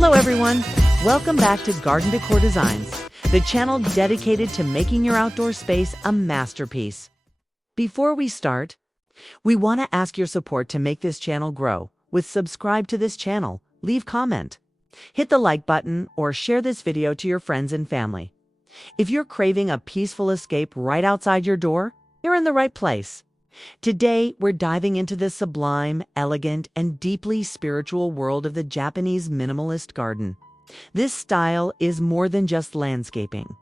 Hello everyone! Welcome back to Garden Decor Designs, the channel dedicated to making your outdoor space a masterpiece. Before we start, we want to ask your support to make this channel grow. Subscribe to this channel, leave comment, hit the like button, or share this video to your friends and family. If you're craving a peaceful escape right outside your door, you're in the right place. Today, we're diving into the sublime, elegant, and deeply spiritual world of the Japanese minimalist garden. This style is more than just landscaping.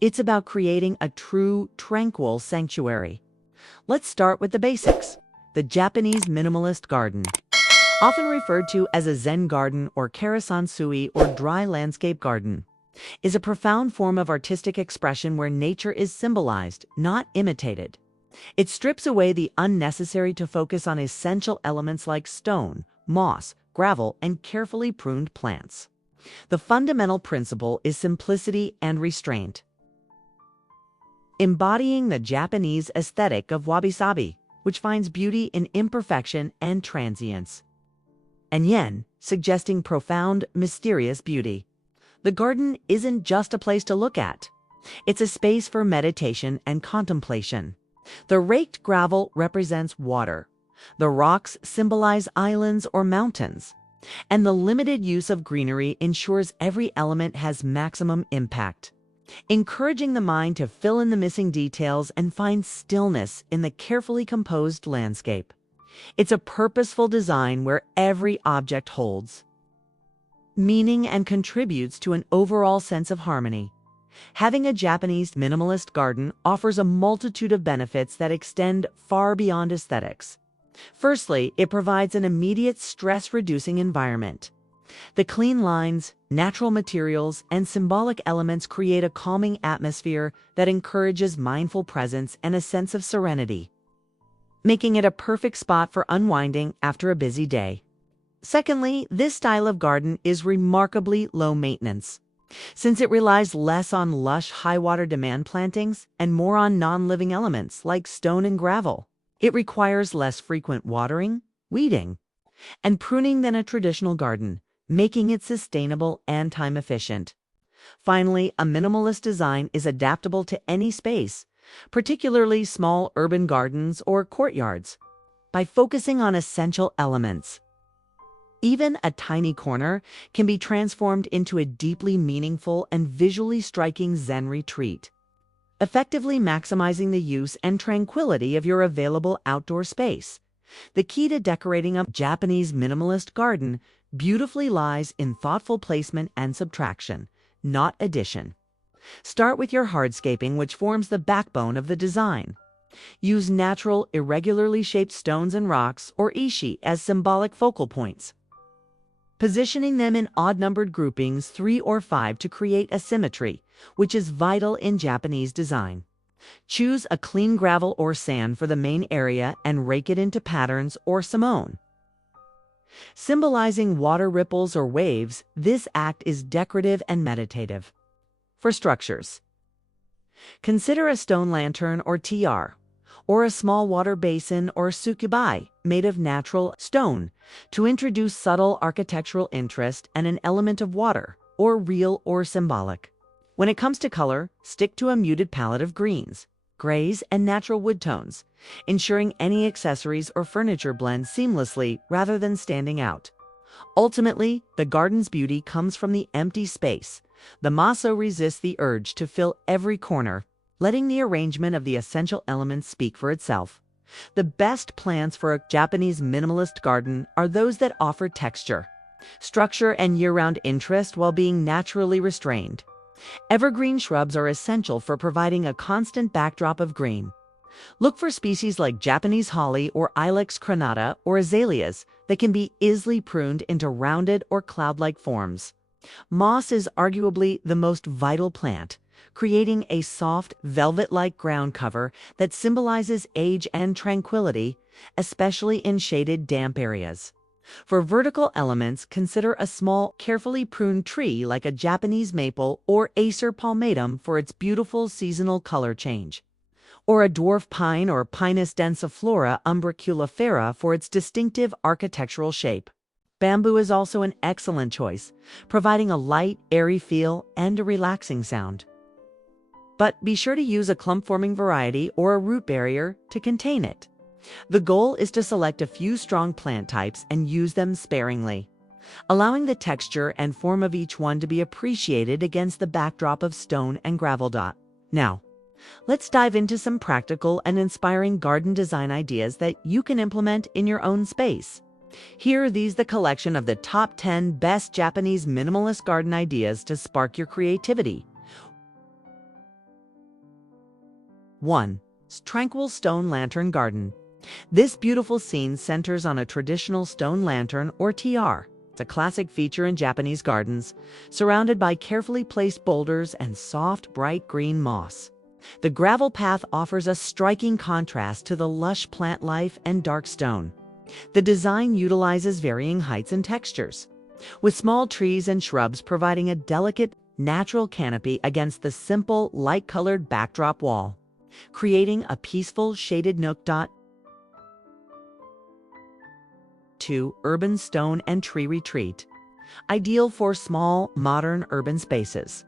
It's about creating a true, tranquil sanctuary. Let's start with the basics. The Japanese minimalist garden, often referred to as a Zen garden or Karesansui or dry landscape garden, is a profound form of artistic expression where nature is symbolized, not imitated. It strips away the unnecessary to focus on essential elements like stone, moss, gravel, and carefully pruned plants. The fundamental principle is simplicity and restraint, embodying the Japanese aesthetic of wabi-sabi, which finds beauty in imperfection and transience, and yen, suggesting profound, mysterious beauty. The garden isn't just a place to look at. It's a space for meditation and contemplation. The raked gravel represents water. The rocks symbolize islands or mountains. And the limited use of greenery ensures every element has maximum impact, encouraging the mind to fill in the missing details and find stillness in the carefully composed landscape. It's a purposeful design where every object holds meaning and contributes to an overall sense of harmony. Having a Japanese minimalist garden offers a multitude of benefits that extend far beyond aesthetics. Firstly, it provides an immediate stress-reducing environment. The clean lines, natural materials, and symbolic elements create a calming atmosphere that encourages mindful presence and a sense of serenity, making it a perfect spot for unwinding after a busy day. Secondly, this style of garden is remarkably low maintenance, since it relies less on lush, high-water demand plantings and more on non-living elements like stone and gravel. It requires less frequent watering, weeding, and pruning than a traditional garden, making it sustainable and time-efficient. Finally, a minimalist design is adaptable to any space, particularly small urban gardens or courtyards. By focusing on essential elements, even a tiny corner can be transformed into a deeply meaningful and visually striking Zen retreat, effectively maximizing the use and tranquility of your available outdoor space. The key to decorating a Japanese minimalist garden beautifully lies in thoughtful placement and subtraction, not addition. Start with your hardscaping, which forms the backbone of the design. Use natural, irregularly shaped stones and rocks or ishi as symbolic focal points, positioning them in odd-numbered groupings 3 or 5 to create a symmetry, which is vital in Japanese design. Choose a clean gravel or sand for the main area and rake it into patterns or simone, symbolizing water ripples or waves. This act is decorative and meditative. For structures, consider a stone lantern or tiara, or a small water basin or sukubai made of natural stone to introduce subtle architectural interest and an element of water, or real or symbolic. When it comes to color, stick to a muted palette of greens, grays, and natural wood tones, ensuring any accessories or furniture blend seamlessly rather than standing out. Ultimately, the garden's beauty comes from the empty space. The maso resists the urge to fill every corner, letting the arrangement of the essential elements speak for itself. The best plants for a Japanese minimalist garden are those that offer texture, structure, and year-round interest while being naturally restrained. Evergreen shrubs are essential for providing a constant backdrop of green. Look for species like Japanese holly or Ilex crenata or azaleas that can be easily pruned into rounded or cloud-like forms. Moss is arguably the most vital plant, creating a soft, velvet-like ground cover that symbolizes age and tranquility, especially in shaded, damp areas. For vertical elements, consider a small, carefully pruned tree like a Japanese maple or Acer palmatum for its beautiful seasonal color change, or a dwarf pine or Pinus densiflora umbriculifera for its distinctive architectural shape. Bamboo is also an excellent choice, providing a light, airy feel and a relaxing sound. But be sure to use a clump-forming variety or a root barrier to contain it. The goal is to select a few strong plant types and use them sparingly, allowing the texture and form of each one to be appreciated against the backdrop of stone and gravel. Now, let's dive into some practical and inspiring garden design ideas that you can implement in your own space. Here are the collection of the top 10 best Japanese minimalist garden ideas to spark your creativity. 1. Tranquil Stone Lantern Garden. This beautiful scene centers on a traditional stone lantern or TR. It's a classic feature in Japanese gardens, surrounded by carefully placed boulders and soft, bright green moss. The gravel path offers a striking contrast to the lush plant life and dark stone. The design utilizes varying heights and textures, with small trees and shrubs providing a delicate, natural canopy against the simple, light-colored backdrop wall, creating a peaceful, shaded nook. 2. Urban Stone and Tree Retreat. Ideal for small, modern urban spaces.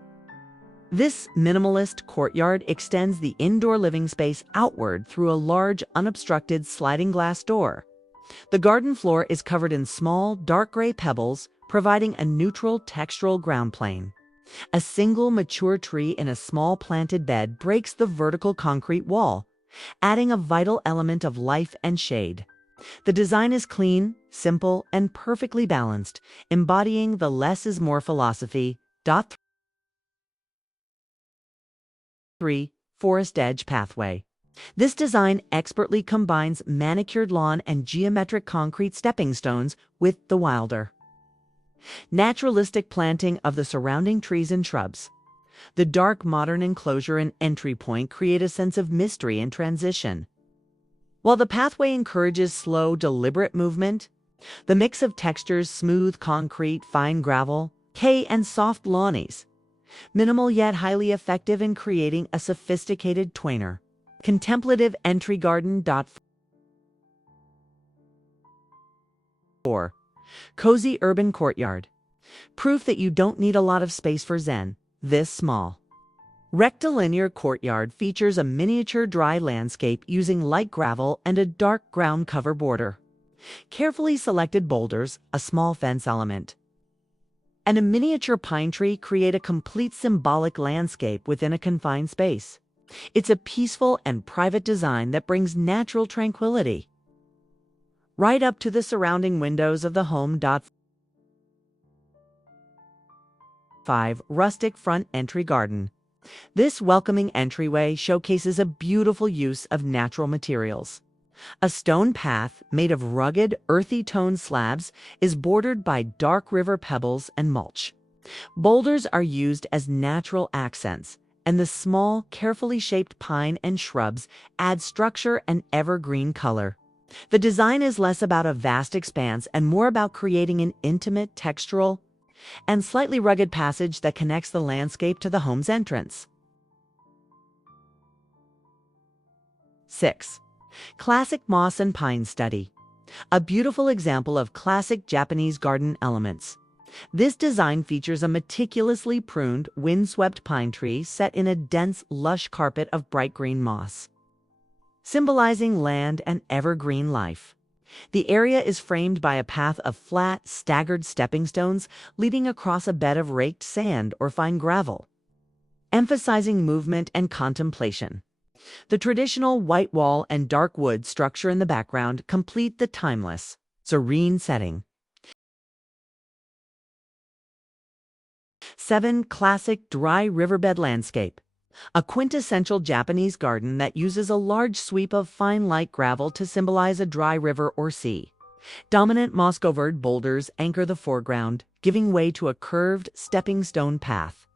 This minimalist courtyard extends the indoor living space outward through a large, unobstructed sliding glass door. The garden floor is covered in small, dark gray pebbles, providing a neutral textural ground plane. A single mature tree in a small planted bed breaks the vertical concrete wall, adding a vital element of life and shade. The design is clean, simple, and perfectly balanced, embodying the less is more philosophy. 3. Forest Edge Pathway. This design expertly combines manicured lawn and geometric concrete stepping stones with the wilder, naturalistic planting of the surrounding trees and shrubs. The dark modern enclosure and entry point create a sense of mystery and transition. While the pathway encourages slow, deliberate movement, the mix of textures, smooth concrete, fine gravel, and soft lawnies, minimal yet highly effective in creating a sophisticated twainer. Contemplative Entry Garden. 4. Cozy Urban Courtyard. Proof that you don't need a lot of space for Zen, this small. Rectilinear courtyard features a miniature dry landscape using light gravel and a dark ground cover border. Carefully selected boulders, a small fence element, and a miniature pine tree create a complete symbolic landscape within a confined space. It's a peaceful and private design that brings natural tranquility right up to the surrounding windows of the home. 5. Rustic Front Entry Garden. This welcoming entryway showcases a beautiful use of natural materials. A stone path made of rugged, earthy toned slabs is bordered by dark river pebbles and mulch. Boulders are used as natural accents, and the small, carefully shaped pine and shrubs add structure and evergreen color. The design is less about a vast expanse and more about creating an intimate, textural, and slightly rugged passage that connects the landscape to the home's entrance. 6. Classic Moss and Pine Study. A beautiful example of classic Japanese garden elements. This design features a meticulously pruned, windswept pine tree set in a dense, lush carpet of bright green moss, symbolizing land and evergreen life. The area is framed by a path of flat, staggered stepping stones leading across a bed of raked sand or fine gravel, emphasizing movement and contemplation. The traditional white wall and dark wood structure in the background complete the timeless, serene setting. 7. Classic Dry Riverbed Landscape. A quintessential Japanese garden that uses a large sweep of fine light gravel to symbolize a dry river or sea. Dominant moss-covered boulders anchor the foreground, giving way to a curved, stepping stone path.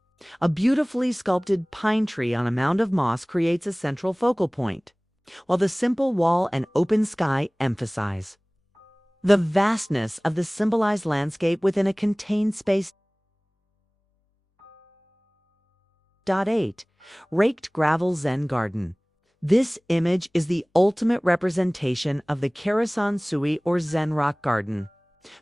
A beautifully sculpted pine tree on a mound of moss creates a central focal point, while the simple wall and open sky emphasize the vastness of the symbolized landscape within a contained space. 8. Raked Gravel Zen Garden. This image is the ultimate representation of the Karesansui or Zen rock garden.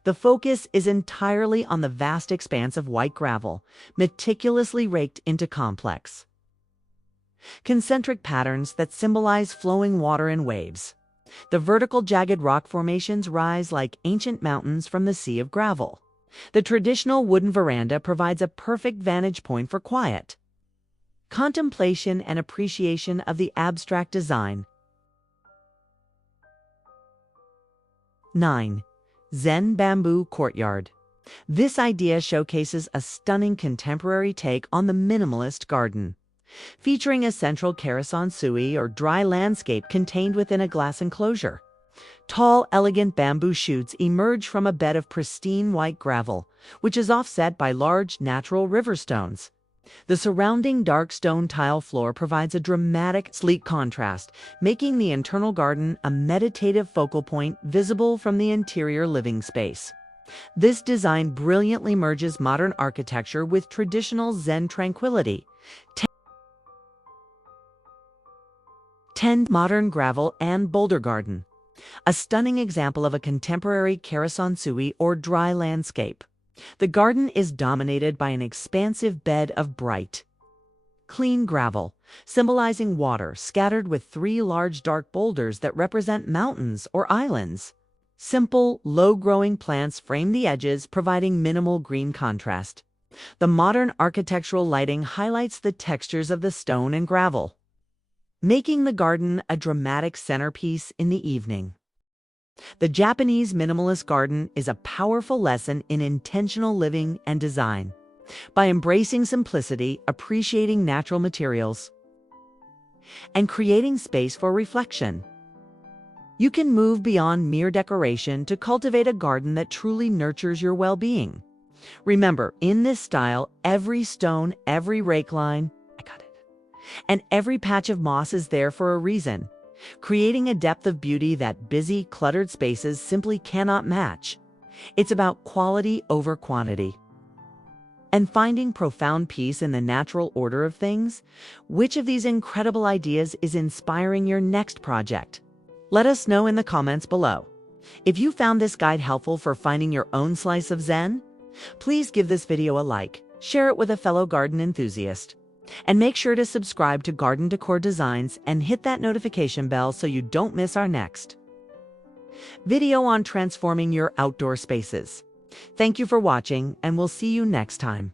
The focus is entirely on the vast expanse of white gravel, meticulously raked into complex, concentric patterns that symbolize flowing water and waves. The vertical jagged rock formations rise like ancient mountains from the sea of gravel. The traditional wooden veranda provides a perfect vantage point for quiet contemplation and appreciation of the abstract design. 9. Zen Bamboo Courtyard. This idea showcases a stunning contemporary take on the minimalist garden, featuring a central Karesansui or dry landscape contained within a glass enclosure. Tall, elegant bamboo shoots emerge from a bed of pristine white gravel, which is offset by large natural river stones. The surrounding dark stone tile floor provides a dramatic, sleek contrast, making the internal garden a meditative focal point visible from the interior living space. This design brilliantly merges modern architecture with traditional Zen tranquility. 10. Modern Gravel and Boulder Garden. A stunning example of a contemporary Karesansui or dry landscape. The garden is dominated by an expansive bed of bright, clean gravel, symbolizing water scattered with 3 large dark boulders that represent mountains or islands. Simple, low-growing plants frame the edges, providing minimal green contrast. The modern architectural lighting highlights the textures of the stone and gravel, making the garden a dramatic centerpiece in the evening. The Japanese Minimalist Garden is a powerful lesson in intentional living and design. By embracing simplicity, appreciating natural materials, and creating space for reflection, you can move beyond mere decoration to cultivate a garden that truly nurtures your well-being. Remember, in this style, every stone, every rake line, and every patch of moss is there for a reason, creating a depth of beauty that busy, cluttered spaces simply cannot match. It's about quality over quantity, and finding profound peace in the natural order of things. Which of these incredible ideas is inspiring your next project? Let us know in the comments below. If you found this guide helpful for finding your own slice of Zen, please give this video a like, share it with a fellow garden enthusiast, and make sure to subscribe to Garden Decor Designs and hit that notification bell so you don't miss our next video on transforming your outdoor spaces. Thank you for watching, and we'll see you next time.